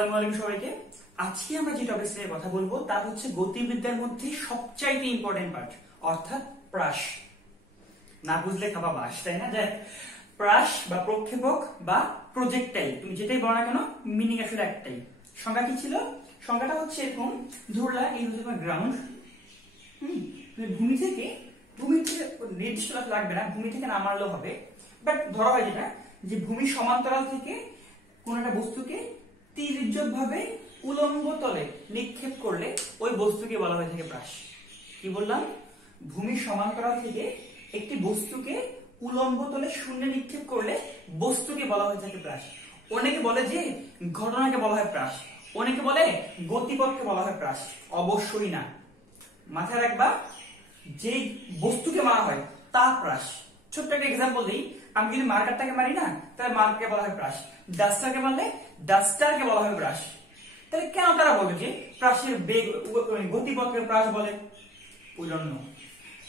আসসালামু আলাইকুম সবাইকে। আজকে আমরা যে টপিক নিয়ে কথা বলবো তা হচ্ছে গতিবিদ্যার মধ্যে সবচাইতে ইম্পর্টেন্ট পার্ট, অর্থাৎ প্রাস। না বুঝলে খাবা বাস, তাই না? যে প্রাস বা প্রক্ষেপক বা প্রজেক্টাইল, তুমি যেটাই বলো না কেন, মিনিং আসলে একটাই। সংজ্ঞা কি ছিল? সংজ্ঞাটা হচ্ছে এরকম, ধরলা এই হচ্ছে তোমার গ্রাউন্ড। তুমি ভূমি থেকে নির্দিষ্ট লাগবে না, ভূমি থেকে নামালেও হবে, বাট ধরা হয় যেটা যে ভূমি সমান্তরাল থেকে কোন একটা বস্তুকে তির্যক ভাবে উলম্ব তলে নিক্ষেপ করলে ওই বস্তুকে বলা হয়ে থাকে প্রাস। কি বললাম? ভূমি সমান্তরাল থেকে একটি বস্তুকে উলম্ব তলে শূন্যে নিক্ষেপ করলে বস্তুকে বলা হয়ে থাকে প্রাস। অনেকে বলে যে ঘটনাকে বলা হয় প্রাস, অনেকে বলে গতিপথকে বলা হয় প্রাস। অবশ্যই না, মাথায় রাখবা যে বস্তুকে মারা হয় তা প্রাস। ছোট্ট একটা এক্সাম্পল দিই, আমি যদি মার্কারটাকে মারি না, তাহলে মার্কারকে বলা হয় প্রাস। ডাস্টারকে মারলে ডাস্টারকে বলা হয় প্রাস। তাহলে কেন তারা বলে যে প্রাসের বেগ গতিপথকে প্রাস বলে? উল্লম্ব।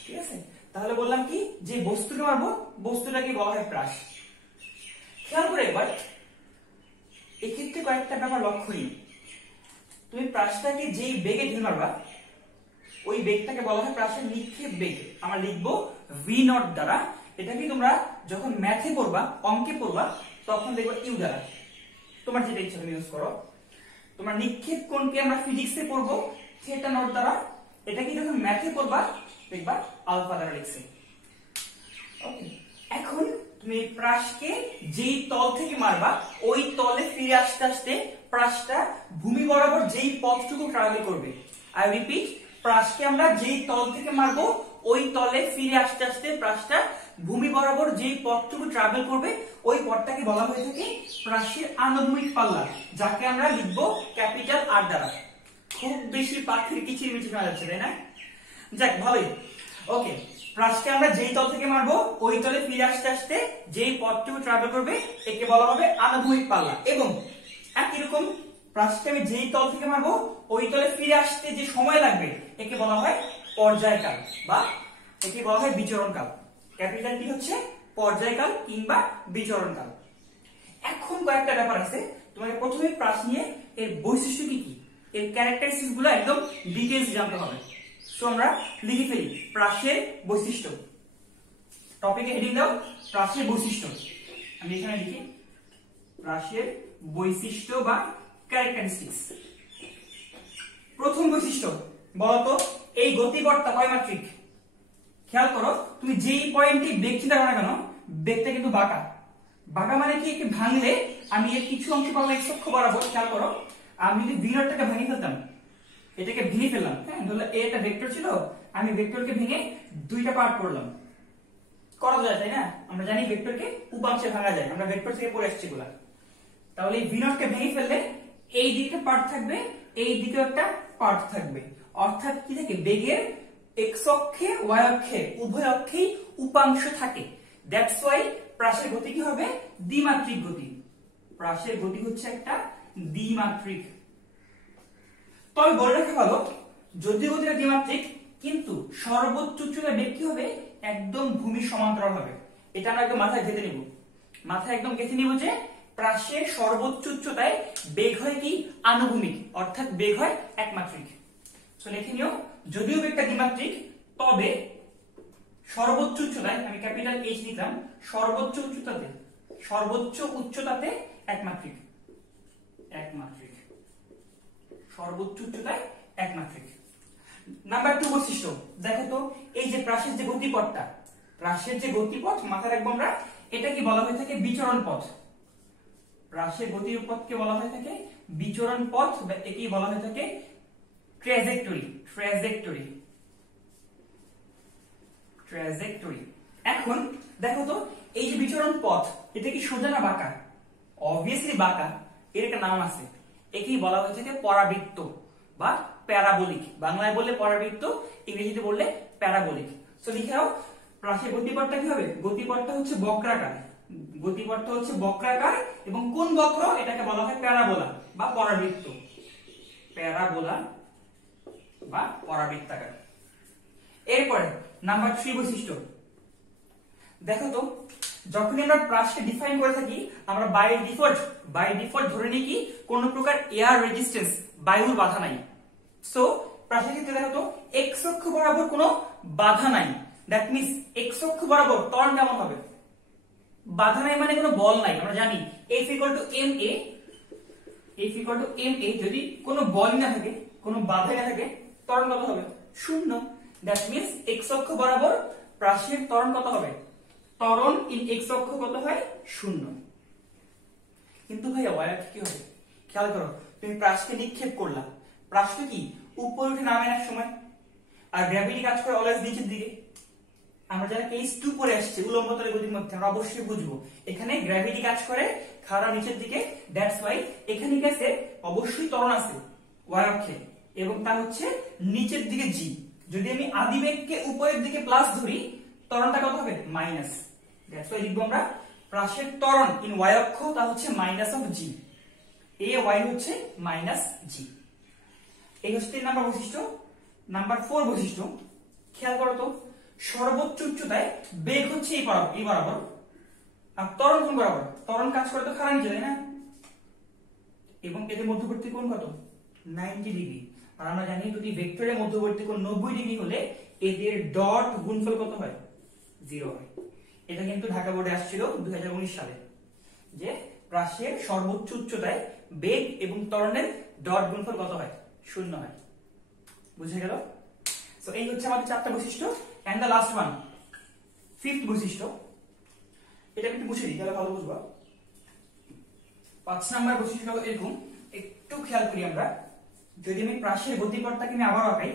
ঠিক আছে, তাহলে বললাম কি যে বস্তুকে মারবো বস্তুটাকে বলা হয় প্রাস। খেয়াল করে একবার, এক্ষেত্রে কয়েকটা ব্যাপার লক্ষণীয়। তুমি প্রাসটাকে যেই বেগে ঢেলে মারবা ওই বেগটাকে বলা হয় প্রাসের নিক্ষেপ বেগ। আমরা লিখবো ভি নট দ্বারা। এটা কি তোমরা যখন ম্যাথে পড়বা, অঙ্কে পড়বা, তখন দেখবা ইউ দ্বারা। তোমার যেটা ইচ্ছা তুমি ইউজ করো। তোমার নিক্ষেপ কোণকে আমরা ফিজিক্সে পড়বো থিটা নট দ্বারা। এটা কি যখন ম্যাথে পড়বা দেখবা আলফা দ্বারা লিখছে। ওকে, এখন তুমি প্রাসকে যেই তল থেকে মারবা ওই তলে ফিরে আসতে আসতে প্রাসটা ভূমি বরাবর যেই পথটুকু ট্রাভেল করবে। আই রিপিট, প্রাসকে আমরা যেই তল থেকে মারবো ওই তলে ফিরে আসতে আসতে প্রাসটা ভূমি বরাবর যেই পথটুকু ট্রাভেল করবে ওই পথটাকে বলা হয়ে থাকে প্রাসের আনুভূমিক পাল্লা, যাকে আমরা লিখবো ক্যাপিটাল আর দ্বারা। খুব বেশি পাখির কিচিরমিচির শোনা যাচ্ছে, তাই না? যাক, ভালোই। ওকে, প্রাসকে আমরা যেই তল থেকে মারবো ওই তলে ফিরে আসতে আসতে যেই পথটুকু ট্রাভেল করবে একে বলা হবে আনুভূমিক পাল্লা। এবং একই রকম প্রাসকে আমি যেই তল থেকে মারবো ওই তলে ফিরে আসতে যে সময় লাগবে একে বলা হয় পর্যায়কাল বা একে বলা হয় বিচরণকাল। ক্যাপিটাল টি হচ্ছে পর্যায়কাল কিংবা বিচরণকাল। এখন কয়েকটা ব্যাপার আছে, তোমাকে প্রথমে প্রাস নিয়ে এর বৈশিষ্ট্য কি কি, এর ক্যারেক্টারিস্টিক্স গুলো একদম ডিটেইলস জানতে হবে। সো আমরা লিখে ফেলি প্রাসের বৈশিষ্ট্য। টপিকে হেডিং দাও প্রাসের বৈশিষ্ট্য। আমি এখানে লিখি প্রাসের বৈশিষ্ট্য বা ক্যারেক্টারিস্টিক্স। প্রথম বৈশিষ্ট্য বলতো, এই গতিপথটা কয় মাত্রিক? খেয়াল করো, তুমি যেই পয়েন্টে বেগ চিন্তা করো না কেন, বেগটা কিন্তু বাঁকা। বাঁকা মানে কি? একে ভাঙলে আমি এর কিছু অংশ পাবো এক্স অক্ষ বরাবর। খেয়াল করো, আমি যদি ভি নটটাকে ভেঙে ফেলতাম, এটাকে ভেঙে ফেললাম, হ্যাঁ, ধরো এ একটা ভেক্টর ছিল, আমি ভেক্টরকে ভেঙে দুইটা পার্ট করলাম, করা যায় তাই না? আমরা জানি ভেক্টরকে উপাংশে ভাঙা যায়, আমরা ভেক্টর থেকে পড়ে আসছি এগুলা। তাহলে এই ভি নটকে ভেঙে ফেললে এই দিকে পার্ট থাকবে, এই দিকে একটা পার্ট থাকবে। অর্থাৎ কি থাকে? বেগের এক্স অক্ষে ওয়াই অক্ষে উভয় অক্ষেই উপাংশ থাকে। দ্যাটস ওয়াই প্রাসের গতি কি হবে? দ্বিমাত্রিক গতি। প্রাসের গতি হচ্ছে একটা দ্বিমাত্রিক। তবে বলে রাখা ভালো, যদিও গতিটা দ্বিমাত্রিক কিন্তু সর্বোচ্চ উচ্চতার বেগ কি হবে? একদম ভূমি সমান্তরাল হবে। এটা আমরা একদম মাথায় গেঁথে নিব, মাথায় একদম গেঁথে নিব যে প্রাসের সর্বোচ্চ উচ্চতায় বেগ হয় কি? আনুভূমিক, অর্থাৎ বেগ হয় একমাত্রিক। সো লিখে নিও, যদিও বেগটা দ্বিমাত্রিক তবে সর্বোচ্চ উচ্চতায়, আমি ক্যাপিটাল এইচ লিখলাম, সর্বোচ্চ উচ্চতাতে একমাত্রিক। একমাত্রিক, সর্বোচ্চ উচ্চতায় একমাত্রিক। নাম্বার 2 বৈশিষ্ট্য দেখো তো, এই যে প্রাসের যে গতিপথটা, প্রাসের যে গতিপথ মাথায় রাখবো আমরা, এটা কি বলা হয়ে থাকে? বিচরণ পথ। প্রাসের গতির পথকে বলা হয়ে থাকে বিচরণ পথ, বা একেই বলা হয়ে থাকে ট্র্যাজেক্টরি। Trajectory, trajectory. এখন দেখো তো, এই যে বিচরণ পথ, এটা কি সোজা না বাঁকা? অবভিয়াসলি বাঁকা। এর একটা নাম আছে, একেই বলা হয়ে থাকে পরাবৃত্ত বা প্যারাবোলিক। বাংলায় বললে পরাবৃত্ত, ইংরেজিতে বললে প্যারাবোলিক। সো লিখে নাও, প্রাসের গতিপথটা কি হবে? গতিপথটা হচ্ছে বক্রাকার। গতিপথটা হচ্ছে বক্রাকার এবং কোন বক্র? এটাকে বলা হয় প্যারাবোলা বা পরাবৃত্ত। প্যারাবোলা বা পরাবৃত্তাকার। এরপরে নাম্বার 3 বৈশিষ্ট্য দেখো তো, যখনই আমরা প্রাসকে ডিফাইন করে থাকি আমরা বাই ডিফল্ট ধরে নিই কি কোন প্রকার এয়ার রেজিস্ট্যান্স, বায়ুর বাধা নাই। সো প্রাসের ক্ষেত্রে দেখো তো এক্স অক্ষ বরাবর কোনো বাধা নাই, দ্যাট মিন্স এক্স অক্ষ বরাবর ত্বরণ কেমন হবে? বাধা নাই মানে কোনো বল নাই। আমরা জানি F = ma, যদি কোনো বল না থাকে, কোনো বাধা না থাকে, ত্বরণ কত হবে? শূন্য। দ্যাট মিন্স এক্স অক্ষ বরাবর প্রাসের ত্বরণ কত হবে? ত্বরণ ইন এক্স অক্ষ কত হয়? শূন্য। কিন্তু ভাইয়া ওয়াই অক্ষ কি হবে? খেয়াল করো, তুমি প্রাসকে নিক্ষেপ করলা, প্রাসটা কি উপরে উঠে নামে না সময়, আর গ্র্যাভিটি কাজ করে অলওয়েজ নিচের দিকে। আমরা যারা কেস 2 পড়ে আসছে উলম্ব তলে গতির মধ্যে, আমরা অবশ্যই বুঝবো এখানে গ্র্যাভিটি কাজ করে খাড়া নিচের দিকে। দ্যাটস ওয়াই এখানে গেছে অবশ্যই ত্বরণ আছে ওয়াই অক্ষে, এবং তা হচ্ছে নিচের দিকে জি। যদি আমি আদিবেগকে উপরের দিকে প্লাস ধরি, ত্বরণটা কত হবে? মাইনাস। দ্যাটস ওয়াই লিখবো আমরা প্রাসের ত্বরণ ইন ওয়াই অক্ষ তা হচ্ছে minus of G, A Y হচ্ছে মাইনাস জি। এই হচ্ছে 3 নাম্বার বৈশিষ্ট্য। নাম্বার 4 বৈশিষ্ট্য, খেয়াল করো তো, সর্বোচ্চ উচ্চতায় বেগ হচ্ছে এই বরাবর, আর ত্বরণ কোন বরাবর? ত্বরণ কাজ করে তো খাড়া নিচে, তাই না? এবং এদের মধ্যবর্তী কোণ কত? 90 ডিগ্রি। আর আমরা জানি দুটি ভেক্টরের মধ্যবর্তী কোণ 90 ডিগ্রি হলে এদের ডট গুণফল কত হয়? 0 হয়। এটা কিন্তু ঢাকা বোর্ডে আসছিল 2019 সালে, যে প্রাসের সর্বোচ্চ উচ্চতায় বেগ এবং ত্বরণের ডট গুণফল কত হয়? 0 হয়। বুঝে গেল? সো এই হচ্ছে আমাদের 4টা বৈশিষ্ট্য। And the last one, 5th বৈশিষ্ট্য, এটা একটু মুছে দিই তাহলে ভালো বুঝবা। 5 নাম্বার বৈশিষ্ট্য এরকম, একটু খেয়াল করি আমরা। যদি আমি প্রাসের গতিপথটাকে আমি আবার আঁকাই,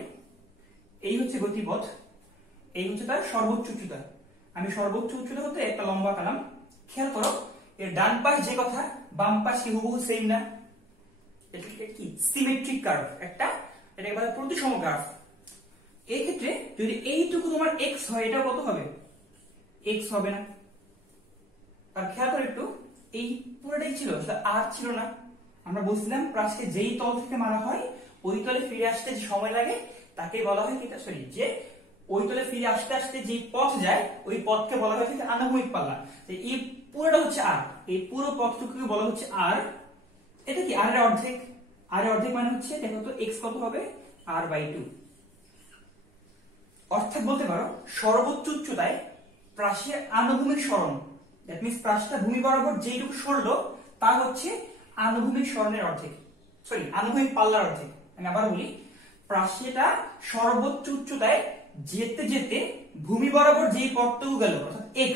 এই হচ্ছে গতিপথ, এই হচ্ছে তার সর্বোচ্চ উচ্চতা। আমি সর্বোচ্চ উচ্চতা হতে একটা লম্বা আঁকালাম। খেয়াল করো, এর ডান পাশ যে কথা, বাম পাশ কি হুবহু সেম না? এটা কি সিমেট্রিক কার্ভ, এটা একেবারে প্রতিসম কার্ভ। এই ক্ষেত্রে যদি এইটুকু তোমার x হয়, এটা কত হবে? x হবে না। আর খেয়াল করে একটু, এই পুরোটাই ছিল, আর ছিল না। আমরা বলছিলাম প্রাসকে যেই তল থেকে মারা হয় ওই তলে ফিরে আসতে যে সময় লাগে তাকে বলা হয় কি, সরি, যে ওই তলে ফিরে আসতে আসতে যে পথ যায় ওই পথকে বলা হয় আনুভূমিক পাল্লা। এই পুরোটা হচ্ছে আর, এই পুরো পথটুকুকে বলা হচ্ছে আর। এটা কি আর এর অর্ধেক? আর এর অর্ধেক মানে হচ্ছে দেখো তো x কত হবে? r/2। অর্থাৎ বলতে পারো সর্বোচ্চ উচ্চতায় প্রাসের আনুভূমিক সরণ, দ্যাট মিন্স প্রাসটা ভূমি বরাবর যেইটুকু সরলো তা হচ্ছে আনুভূমিক সরণের অর্ধেক, সরি আনুভূমিক পাল্লার অর্ধেক। আমি আবার বলি, প্রাসেটা সর্বোচ্চ উচ্চতায় যেতে যেতে ভূমি বরাবর যেই পথটুকু গেল অর্থাৎ x,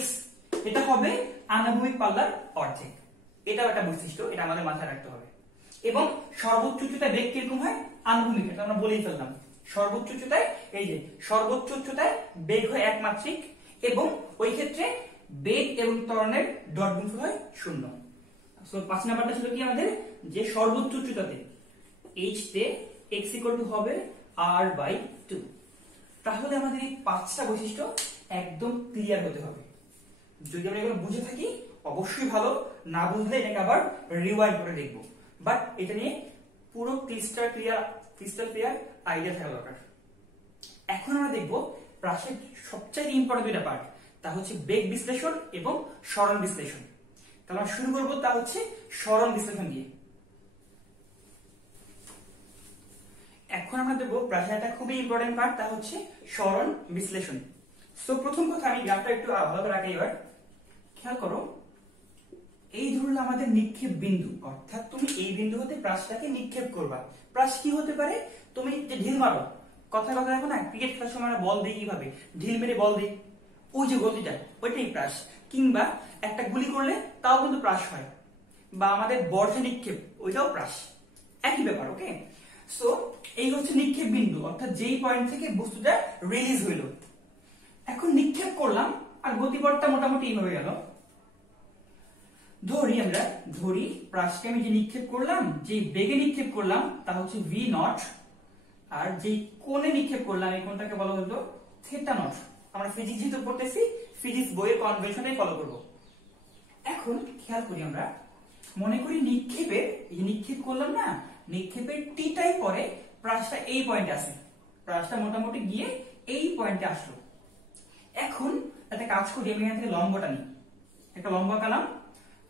এটা হবে আনুভূমিক পাল্লার অর্ধেক। এটাও একটা বৈশিষ্ট্য, এটা আমাদের মাথায় রাখতে হবে। এবং সর্বোচ্চ উচ্চতায় বেগ কিরকম হয়? আনুভূমিক, এটা আমরা বলেই ফেললাম। সর্বোচ্চ উচ্চতায়, এই যে সর্বোচ্চ উচ্চতায় বেগ হয় একমাত্রিক, এবং ওই ক্ষেত্রে বেগ এবং ত্বরণের ডট গুণফল হয় 0। সো 5 নাম্বারটা ছিল কি আমাদের, যে সর্বোচ্চ উচ্চতাতে h তে x হবে r/2। তাহলে আমাদের এই 5টা বৈশিষ্ট্য একদম ক্লিয়ার হতে হবে। যদি আমরা এগুলো বুঝে থাকি অবশ্যই ভালো, না বুঝলে এটাকে আবার রিওয়াইন্ড করে দেখব। বাট এটা নিয়ে পুরো ক্রিস্টাল ক্লিয়ার আইডিয়া থাকা দরকার। এখন আমরা দেখব প্রাসের সবচেয়ে ইম্পর্টেন্ট দুইটা পার্ট, তা হচ্ছে বেগ বিশ্লেষণ এবং সরণ বিশ্লেষণ। তাহলে আমরা শুরু করব তা হচ্ছে সরণ বিশ্লেষণ দিয়ে। এখন আমরা দেখব প্রাসের একটা খুবই ইম্পর্টেন্ট পার্ট, তা হচ্ছে সরণ বিশ্লেষণ। সো প্রথম কথা, আমি গ্রাফটা একটু ভালো করে আঁকাই। এবার খেয়াল করো, এই ধরুন আমাদের নিক্ষেপ বিন্দু, অর্থাৎ তুমি এই বিন্দু হতে প্রাসটাকে নিক্ষেপ করবা। প্রাস কি হতে পারে? তুমি যে ঢিল মারো, কথা দেখো না, ক্রিকেট খেলার সময় আমরা বল দিই কিভাবে, ঢিল মেরে বল দিই, ওই যে গতিটা, ওইটাই প্রাস। কিংবা একটা গুলি করলে তাও কিন্তু প্রাস হয়, বা আমাদের বর্ষা নিক্ষেপ, ওইটাও প্রাস, একই ব্যাপার। ওকে, সো এই হচ্ছে নিক্ষেপ বিন্দু, অর্থাৎ যেই পয়েন্ট থেকে বস্তুটা রিলিজ হইলো। এখন নিক্ষেপ করলাম আর গতিপথটা মোটামুটি এইভাবে গেল। ধরি প্রাসকে আমি যে নিক্ষেপ করলাম, যে বেগে নিক্ষেপ করলাম তা হচ্ছে v0, আর যে কোণে নিক্ষেপ করলাম এই কোণটাকে বলা হলো θ0। আমরা ফিজিক্স যেহেতু পড়তেছি, ফিজিক্স বইয়ের কনভেনশনে ফলো করব। এখন খেয়াল করি, আমরা মনে করি নিক্ষেপের, এই নিক্ষেপ করলাম না, নিক্ষেপের টিটাই পরে প্রাসটা এই পয়েন্টে আসে, প্রাসটা মোটামুটি গিয়ে এই পয়েন্টে আসলো। এখন একটা কাজ করি, আমি এখান থেকে লম্বটা নিই, একটা লম্বা কালাম।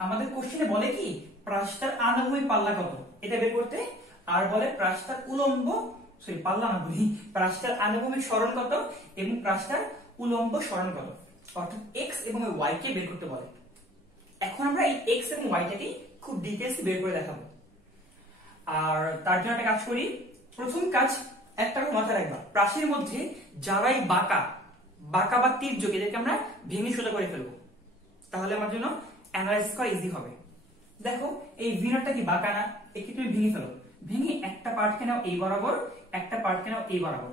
আমাদের কোশ্চেনে বলে কি পৃষ্ঠার আনুভূমিক পাল্লা কত এটা বের করতে, আর বলে পৃষ্ঠার উলম্ব পাল্লা না বলি পৃষ্ঠার আনুভূমিক সরণ কত এবং পৃষ্ঠার উলম্ব সরণ কত, অর্থাৎ এক্স এবং ওয়াই কে বের করতে বলে। এখন আমরা এই এক্স এবং ওয়াইটাকে খুব ডিটেইলস বের করে দেখাবো। আর তার জন্য একটা কাজ করি। প্রথম কাজ একটা মাথায় রাখবা, প্রাচীর মধ্যে যারাই বাঁকা বাঁকা বা তির্যক এদেরকে আমরা ভেঙে সোজা করে ফেলবো, তাহলে আমার জন্য অ্যানালাইসিস করা ইজি হবে। দেখো এই ভিনটটা কি বাঁকা না, একে তুমি ভেঙে ফেলো। ভেঙে একটা পার্টকে নাও এই বরাবর, একটা পার্টকে নাও এই বরাবর।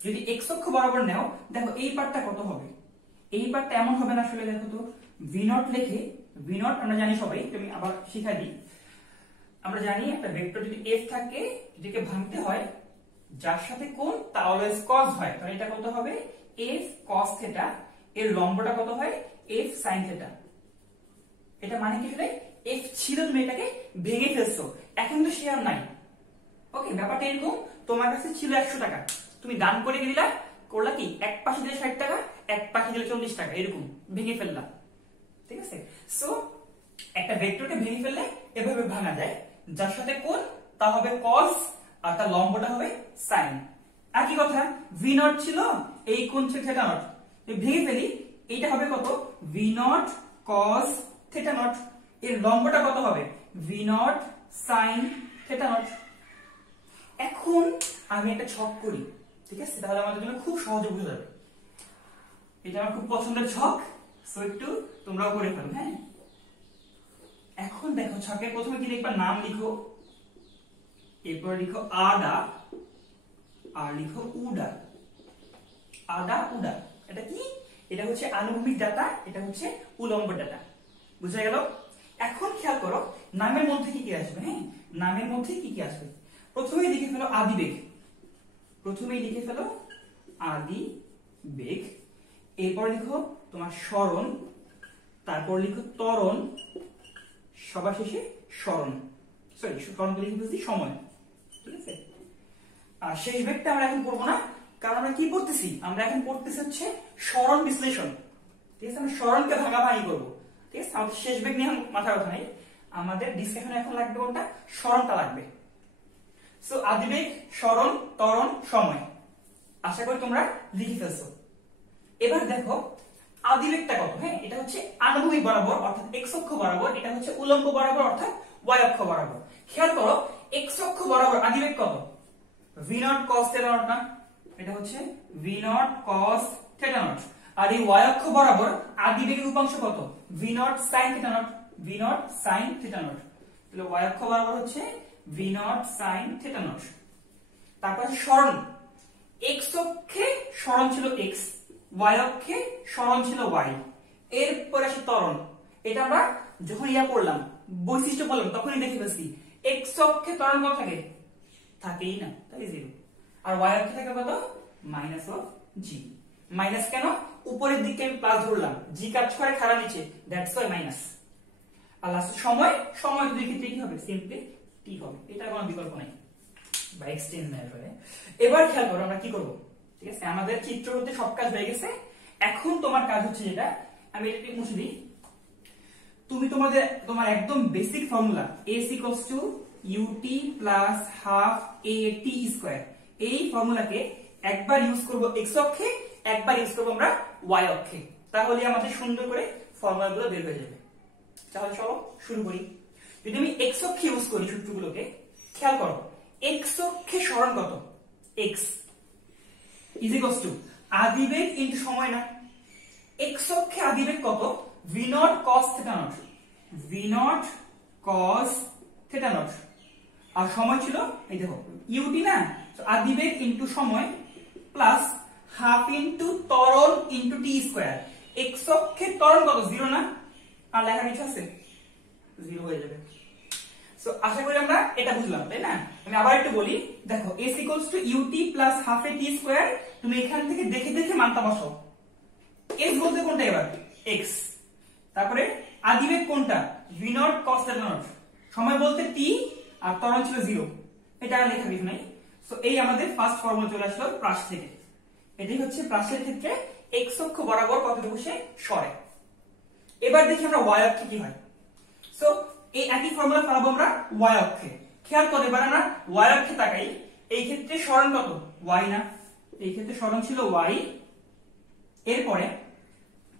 যদি এক্স অক্ষ বরাবর নাও, দেখো এই পার্টটা কত হবে, এই পার্টটা এমন হবে না আসলে। দেখো তো ভিনট লিখে, ভিনট আমরা জানি সবাই, তুমি আবার শিখাই দিই। আমরা জানি একটা ভেক্টর যদি এফ থাকে, এটাকে ভাঙতে হয় যার সাথে কোণ তা অলওয়েজ কস হয়, তাহলে এটা কত হবে এফ কস থিটা, এর লম্বটা কত হয় এফ সাইন থিটা। এটা মানে কি রে, এফ ছিল তুমি এটাকে ভেঙে ফেলছো, এখন তো শেয়ার নাই। ওকে, ব্যাপারটা এরকম, তোমার কাছে ছিল 100 টাকা, তুমি দান করে দিলা, করলা কি এক পাশে দিলে 60 টাকা, এক পাশে দিলে 40 টাকা, এরকম ভেঙে ফেললা। ঠিক আছে, সো একটা ভেক্টরকে ভেঙে ফেললে এভাবে ভাঙা যায়, যার সাথে কোণ তা হবে cos আর তার লম্বটা হবে sin। একই কথা ভি নট ছিল, এই কোণ ছিল থিটা নট, ভেঙে ফেলি, এইটা হবে কত V naught cos theta not, এর লম্বটা কত হবে V naught sin theta not. এখন আমি একটা ছক করি, ঠিক আছে, তাহলে আমাদের জন্য খুব সহজে বুঝে যাবে। এটা আমার খুব পছন্দের ছক, সো একটু তোমরাও করে ফেলো। হ্যাঁ, এখন দেখো ছকের প্রথমে কি লিখবা, নাম লিখো, এরপর লিখো আডা, আর লিখো উডা। আডা উডা এটা কি, এটা হচ্ছে আনুভূমিক ডাটা, এটা হচ্ছে উলম্ব ডাটা। বুঝা গেল? এখন খেয়াল করো নামের মধ্যে কি কি আসবে। হ্যাঁ, নামের মধ্যে কি কি আসবে, প্রথমেই লিখে ফেলো আদিবেগ, প্রথমেই লিখে ফেলো আদিবেগ, এরপর লিখো তোমার সরণ, তারপর লিখো ত্বরণ, সবার শেষে সরণ, সরি সরণ লিখে বলছি সময়। ঠিক আছে, আর শেষ বেগটা আমরা এখন পড়বো না, কারণ আমরা কি পড়তেছি, আমরা এখন পড়তেছি হচ্ছে সরণ বিশ্লেষণ। ঠিক আছে, আমরা সরণকে ভাগাভাগি করবো। ঠিক আছে, আমাদের শেষ বেগ নিয়ে মাথা কথা নাই, আমাদের ডিসকাশন এখন লাগবে কোনটা, সরণটা লাগবে। সো আদিবেগ, সরণ, ত্বরণ, সময়, আশা করি তোমরা লিখে ফেলছো। এবার দেখো আদিবেগটা কত। হ্যাঁ, এটা হচ্ছে আনুভূমিক বরাবর অর্থাৎ এক্স অক্ষ বরাবর, এটা হচ্ছে উলম্ব বরাবর অর্থাৎ ওয়াই অক্ষ বরাবর। খেয়াল করো এক্স অক্ষ বরাবর আদিবেগ কত V naught cos theta naught না, এটা হচ্ছে V naught cos theta naught. আর এই ওয়াই অক্ষ বরাবর আদিবেগের উপাংশ কত V naught sin theta naught, V naught sin theta naught. তাহলে ওয়াই অক্ষ বরাবর হচ্ছে V naught sin theta naught. তারপর সরণ, এক্স অক্ষে সরণ ছিল এক্স, ওয়াই অক্ষে সরণ ছিল ওয়াই। এরপর আসে ত্বরণ, এটা আমরা যখন ইয়া পড়লাম বৈশিষ্ট্য পড়লাম তখনই দেখে ফেলছি, এক্স অক্ষে ত্বরণ কত থাকে, থাকেই না, তাই 0। আর ওয়াই অক্ষে থাকে কত মাইনাস অফ জি। মাইনাস কেন, উপরের দিকে আমি প্লাস ধরলাম, জি কাজ করে খাড়া নিচে, দ্যাটস ওয়াই মাইনাস। আর লাস্ট সময়, সময় দুই ক্ষেত্রে কি হবে সিম্পলি টি হবে, এটা কোনো বিকল্প নাই বা এক্সটেন্ড নাই আসলে। এবার খেয়াল করো আমরা কি করব। ঠিক আছে, আমাদের চিত্র হতে সব কাজ হয়ে গেছে, এখন তোমার কাজ হচ্ছে যেটা, আমি এটা মুছে দিই। তুমি তোমার একদম basic formula S equals to U T plus half A T square, এই ফর্মুলাকে একবার ইউজ করব এক্স অক্ষে, একবার ইউজ করব আমরা ওয়াই অক্ষে, তাহলে আমাদের সুন্দর করে ফর্মুলাগুলো বের হয়ে যাবে। তাহলে চলো শুরু করি। যদি আমি এক্স অক্ষে ইউজ করি সূত্রগুলোকে, খেয়াল করো এক্স অক্ষে সরণ কত এক্স ইজ ইকুয়ালস টু আদিবেগ ইনটু সময় না, এক্স অক্ষে আদিবেগ কত V naught cos theta naught, V naught cos theta naught. আর সময় ছিল এই দেখো ইউটি না, আদিবেগ ইনটু সময় প্লাস হাফ ইনটু ত্বরণ ইনটু টি স্কয়ার। এক্স অক্ষে ত্বরণ কত 0 না, আর লেখা কিছু আছে 0 হয়ে যাবে। সো আশা করি আমরা এটা বুঝলাম, তাই না? আমি আবার একটু বলি, দেখো s equals to U T plus half A T square, তুমি এখান থেকে দেখে দেখে মানটা বসাও। s বলতে কোনটা এবার x, তারপরে আদিবেগ কোনটা V naught cos theta not, সময় বলতে t, আর ত্বরণ ছিল 0, এটা আর লেখা কিছু নাই। সো এই আমাদের ফার্স্ট ফর্মুলা চলে আসলো প্রাস থেকে। এটাই হচ্ছে প্রাসের ক্ষেত্রে x অক্ষ বরাবর কতটুকু সে সরে। এবার এবার দেখি আমরা ওয়াই অক্ষে কি হয়। সো এই একই ফর্মুলা ফেলাবো আমরা ওয়াই অক্ষে। খেয়াল করে এবার আমরা ওয়াই অক্ষে তাকাই। এই ক্ষেত্রে সরণ কত? ওয়াই না, এই ক্ষেত্রে সরণ ছিল ওয়াই। এরপরে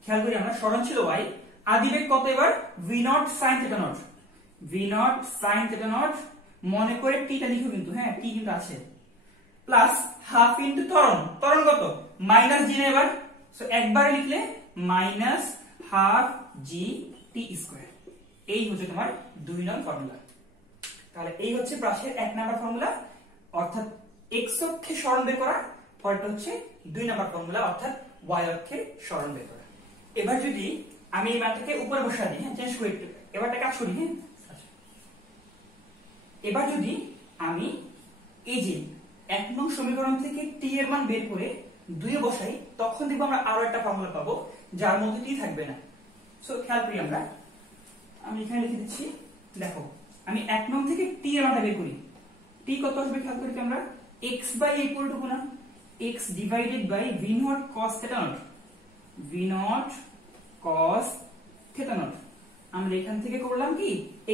খেয়াল করি আমরা, সরণ ছিল ওয়াই, আদিবেগ কত এবার? V naught sine theta naught, V not sine theta not, মনে করে টিটা লিখো কিন্তু, হ্যাঁ টি কিন্তু আছে, প্লাস হাফ ইন্টু ত্বরণ, ত্বরণ কত? মাইনাস জি না এবার, সো একবারে লিখলে মাইনাস হাফ জি টি স্কোয়ার। এই হচ্ছে তোমার 2 নং ফর্মুলা। তাহলে এই হচ্ছে প্রাসের 1 নাম্বার ফর্মুলা, অর্থাৎ এক্স অক্ষে সরণ বের করা। পরেরটা হচ্ছে 2 নাম্বার ফর্মুলা, অর্থাৎ ওয়াই অক্ষে সরণ বের করা। এবার যদি আমি এই মানটাকে উপরে বসাই দিই, হ্যাঁ চেঞ্জ করে একটু এবারটা কাজ করি, হ্যাঁ এবার যদি আমি এই যে 1 নং সমীকরণ থেকে টি এর মান বের করে 2 এ বসাই, তখন দেখবো আমরা আরো একটা ফর্মুলা পাবো যার মধ্যে টি থাকবে না। সো খেয়াল করি আমরা, আমি এখানে লিখে দিচ্ছি, দেখো আমি 1 নং থেকে টি এর মানটা বের করি, টি কত আসবে খেয়াল করি আমরা, x by a equal to না x divided by v nought cos theta nought, v nought cos theta nought. আমরা এখান থেকে করলাম কি,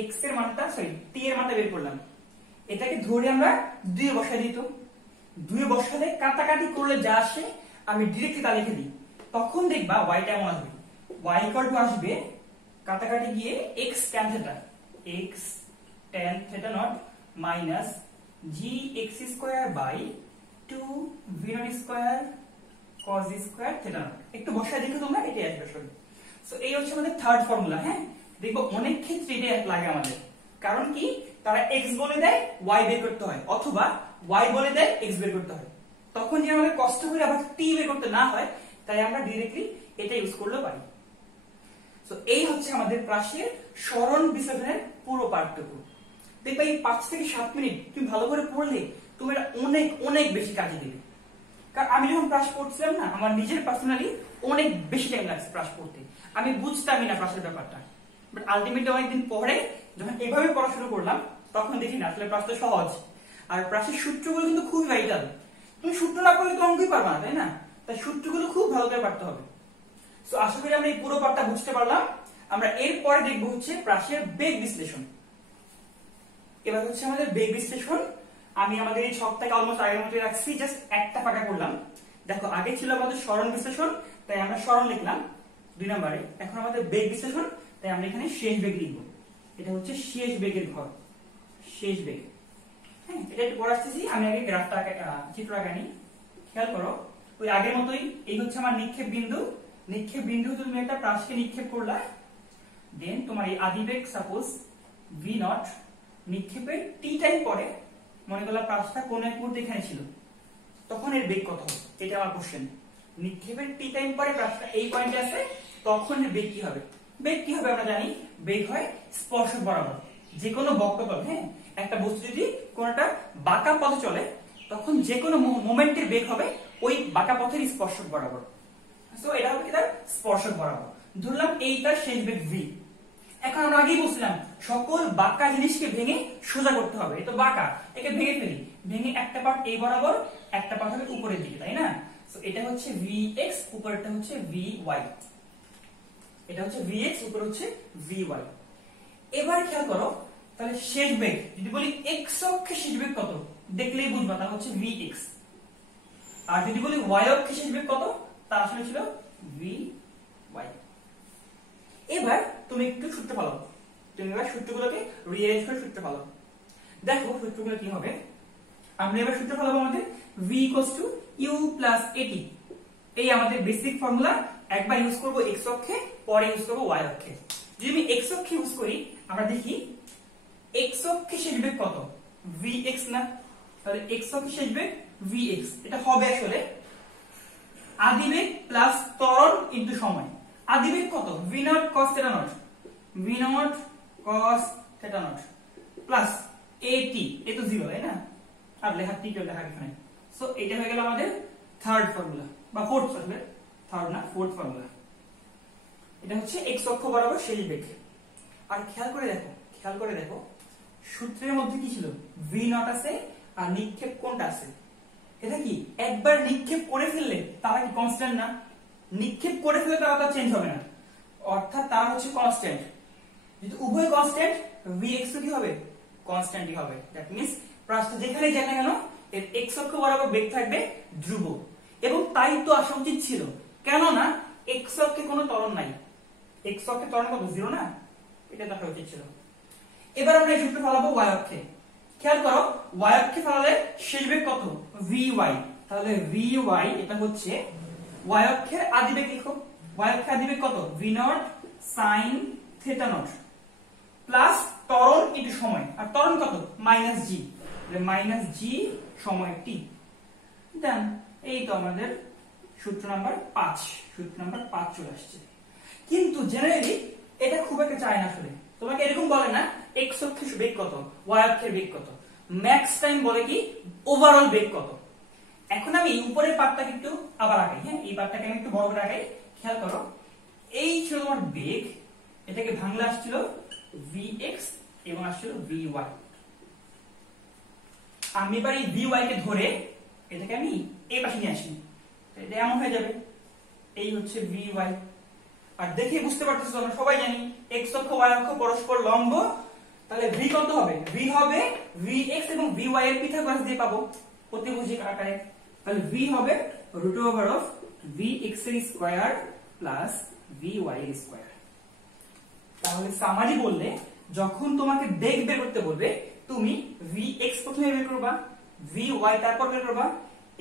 x এর মানটা সরি t এর মানটা বের করলাম, এটাকে ধরে আমরা 2 এ বসাই দিই। তো 2 এ বসালে কাটাকাটি করলে যা আসে আমি ডাইরেক্টলি তা লিখে দিই, তখন দেখবা y টা এমন আসবে, y ইকুয়াল টু আসবে কাটাকাটি গিয়ে x tan theta, x tan theta nought minus G X square by 2 v nought square cos square theta nought. একটু বসায় দেখো তোমরা, এটাই আসবে আসলে। সো এই হচ্ছে আমাদের থার্ড ফর্মুলা। হ্যাঁ দেখো অনেক ক্ষেত্রে এটা লাগে আমাদের, কারণ কি তারা x বলে দেয় y বের করতে হয়, অথবা y বলে দেয় x বের করতে হয়, তখন যে আমাদের কষ্ট করে আবার t বের করতে না হয়, তাই আমরা ডাইরেক্টলি এটা ইউজ করলেও পারি। সো এই হচ্ছে আমাদের প্রাসের সরণ বিশ্লেষণের পুরো পার্টটুকু। দেখবে এই 5 থেকে 7 মিনিট তুমি ভালো করে পড়লে তুমি এটা অনেক অনেক বেশি কাজে দেবে। কারণ আমি যখন প্রাস পড়ছিলাম না, আমার নিজের পার্সোনালি অনেক বেশি টাইম লাগছে প্রাস পড়তে, আমি বুঝতামই না প্রাসের ব্যাপারটা, বাট আলটিমেটলি অনেকদিন পরে যখন এভাবে পড়া শুরু করলাম, তখন দেখি না আসলে প্রাস তো সহজ। আর প্রাসের সূত্রগুলো কিন্তু খুবই ভাইটাল, তুমি সূত্র না পড়লে তো অঙ্কই পারবা না, তাই না? তাই সূত্রগুলো খুব ভালো করে পড়তে হবে। সো আশা করি আমরা এই পুরো পার্টটা বুঝতে পারলাম। আমরা এরপরে দেখবো হচ্ছে প্রাসের বেগ বিশ্লেষণ। এবার হচ্ছে আমাদের বেগ বিশ্লেষণ। আমি আমাদের এই ছকটাকে অলমোস্ট আগের মতো রাখছি, জাস্ট একটা ফাঁকা করলাম। দেখো আগে ছিল আমাদের সরণ বিশ্লেষণ, তাই আমরা সরণ লিখলাম 2 নম্বরে। এখন আমাদের বেগ বিশ্লেষণ, তাই আমরা এখানে শেষ বেগ লিখব। এটা হচ্ছে শেষ বেগের ঘর, শেষ বেগ। হ্যাঁ এটা একটু পরে আসতেছি, আমি আগে গ্রাফটা চিত্র আঁকা নিই। খেয়াল করো ওই আগের মতোই, এই হচ্ছে আমার নিক্ষেপ বিন্দু। নিক্ষেপ বিন্দু তুমি একটা প্রাসকে নিক্ষেপ করলা, দেন তোমার এই আদিবেগ সাপোজ v নট, নিক্ষেপের টি টাইম পরে মনে করলাম প্রাসটা কোন এক মুহূর্তে এখানে ছিল, তখন এর বেগ কত হবে? এটা আমার কোশ্চেন। নিক্ষেপের টি টাইম পরে প্রাসটা এই পয়েন্টে আছে, তখন এর বেগ কি হবে? বেগ কি হবে আমরা জানি, বেগ হয় স্পর্শক বরাবর। যে কোনো বক্রতল, হ্যাঁ একটা বস্তু যদি কোনটা বাঁকা পথে চলে, তখন যে কোনো মোমেন্টের বেগ হবে ওই বাঁকা পথের স্পর্শক বরাবর। সো এটা হবে কি তার স্পর্শক বরাবর। ধরলাম এইটার শেষ বেগ v। এখন আমরা আগেই বলছিলাম সকল বাঁকা জিনিসকে ভেঙে সোজা করতে হবে, এটা বাঁকা, একে ভেঙে ফেলি, ভেঙে একটা পার্ট এই বরাবর, একটা পার্ট হবে উপরের দিকে, তাই না? সো এটা হচ্ছে vx, উপরেরটা হচ্ছে vy, এটা হচ্ছে vx, উপরে হচ্ছে vy। এবার খেয়াল করো, তাহলে শেষ বেগ যদি বলি x অক্ষে শেষ বেগ কত, দেখলেই বুঝবা তা হচ্ছে vx। আর যদি বলি y অক্ষে শেষ বেগ কত, তা আসলে ছিল vy। এবার তুমি একটু সূত্র ফলো, তুমি এবার সূত্রগুলোকে রিঅ্যারেঞ্জ করে সূত্র ফলো। দেখো সূত্রগুলো কি হবে, আমরা এবার সূত্র ফলাবো আমাদের v u + at। এই আমাদের বেসিক ফর্মুলা, একবার ইউজ করব x অক্ষে, পরে ইউজ করব y অক্ষে। যদি আমি x অক্ষে ইউজ করি, আমরা দেখি x অক্ষে শেষ বেগ কত, vx না? তাহলে x অক্ষে শেষ বেগ vx, এটা হবে আসলে আদিবেগ প্লাস ত্বরণ ইনটু সময়। আদিবেগ কত, v nought cos theta nought, v nought cos theta not plus at, এ তো 0 তাই না, আর লেখা ঠিক করে লেখা এখানে। সো এটা হয়ে গেল আমাদের থার্ড ফর্মুলা বা ফোর্থ, আসলে থার্ড না ফোর্থ ফর্মুলা। এটা হচ্ছে x অক্ষ বরাবর শেষ বেগ। আর খেয়াল করে দেখো সূত্রের মধ্যে কি ছিল, v নট আছে আর নিক্ষেপ কোণটা আছে। এটা কি একবার নিক্ষেপ করে ফেললে তারা কি কনস্ট্যান্ট না? নিক্ষেপ করে ফেললে তারা চেঞ্জ হবে না, অর্থাৎ তারা হচ্ছে হচ্ছে কনস্ট্যান্ট, যদি উভয় কনস্ট্যান্ট vx কি হবে, কনস্ট্যান্টই হবে। দ্যাট মিন্স প্রাসটা যেখানে যায় না কেন এর x অক্ষ বরাবর বেগ থাকবে ধ্রুব, এবং তাই তো আসা উচিত ছিল, কেননা x অক্ষে কোনো ত্বরণ নাই, x অক্ষে ত্বরণ কত 0 না, এটা দেখা উচিত ছিল। এবার আমরা এই সূত্র ফলাবো y অক্ষে। খেয়াল করো y অক্ষে ফলালে শেষ বেগ কত vy, তাহলে vy এটা হচ্ছে y অক্ষের আদিবেগ, লিখো y অক্ষের আদিবেগ কত v0 sin theta not plus ত্বরণ ইনটু সময়, আর ত্বরণ কত -g, তাহলে -g সময় t। দেন এই তো আমাদের সূত্র নাম্বার 5, সূত্র নাম্বার 5 চলে আসছে। কিন্তু জেনারেলি এটা খুব একটা চায় না আসলে, তোমাকে এরকম বলে না x অক্ষের বেগ কত y অক্ষের বেগ কত, ম্যাক্স টাইম বলে কি ওভারঅল বেগ কত। এখন আমি উপরের পার্টটাকে একটু আবার আঁকাই, হ্যাঁ এই পার্টটাকে আমি একটু বড় করে আঁকাই। খেয়াল করো এই ছিল তোমার বেগ, এটাকে ভাঙলে আসছিল vx এবং আসছিল vy। আমি এবার এই vy কে ধরে এটাকে আমি এই পাশে নিয়ে আসি, এটা এমন হয়ে যাবে, এই হচ্ছে vy। আর দেখে বুঝতে পারতেছো আমরা সবাই জানি x অক্ষ y অক্ষ পরস্পর লম্ব, তাহলে v কত হবে, v হবে vx এবং vy এর পিথাগোরাস দিয়ে পাবো প্রতিভুজ আকারে, তাহলে v হবে √vx এর স্কয়ার প্লাস vy এর স্কয়ার। তাহলে সামারি বললে যখন তোমাকে বেগ বের করতে বলবে তুমি vx প্রথমে বের করবা, vy তারপর বের করবা,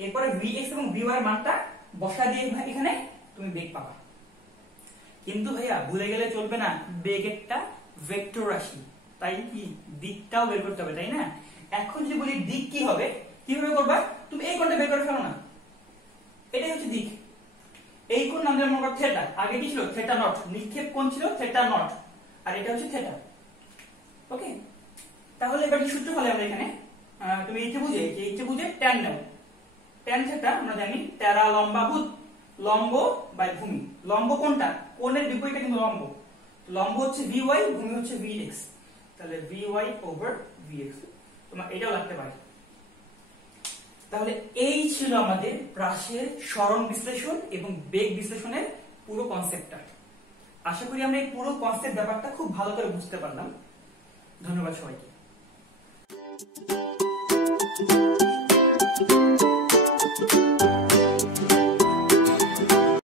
এরপরে vx এবং vy এর মানটা বসা দিয়ে এখানে তুমি বেগ পাবা। কিন্তু ভাইয়া ভুলে গেলে চলবে না, বেগ একটা ভেক্টর রাশি, তাই কি দিকটাও বের করতে হবে, তাই না? এখন যদি বলি দিক কি হবে, কিভাবে করবা, তুমি এই কোণটা বের করে ফেলো না, এটাই হচ্ছে দিক। এই কোণ নাম দিলাম আমরা থিটা, আগে কি ছিল থিটা নট, নিক্ষেপ কোণ ছিল থিটা নট, আর এটা হচ্ছে থিটা। ওকে, তাহলে এবার কি সূত্র ফলে আমরা এখানে তুমি এই ত্রিভুজে, যে এই ত্রিভুজে tan নাও, tan থিটা আমরা জানি টেরা লম্বাভূত, লম্ব বাই ভূমি, লম্ব কোনটা কোণের বিপরীতে কিন্তু লম্ব, লম্ব হচ্ছে vy, ভূমি হচ্ছে vx, তাহলে vy ওভার vx, তোমার এটাও লাগতে পারে। তাহলে এই ছিল আমাদের প্রাসের সরণ বিশ্লেষণ এবং বেগ বিশ্লেষণের পুরো কনসেপ্টটা। আশা করি আমরা এই পুরো কনসেপ্ট ব্যাপারটা খুব ভালো করে বুঝতে পারলাম। ধন্যবাদ সবাইকে।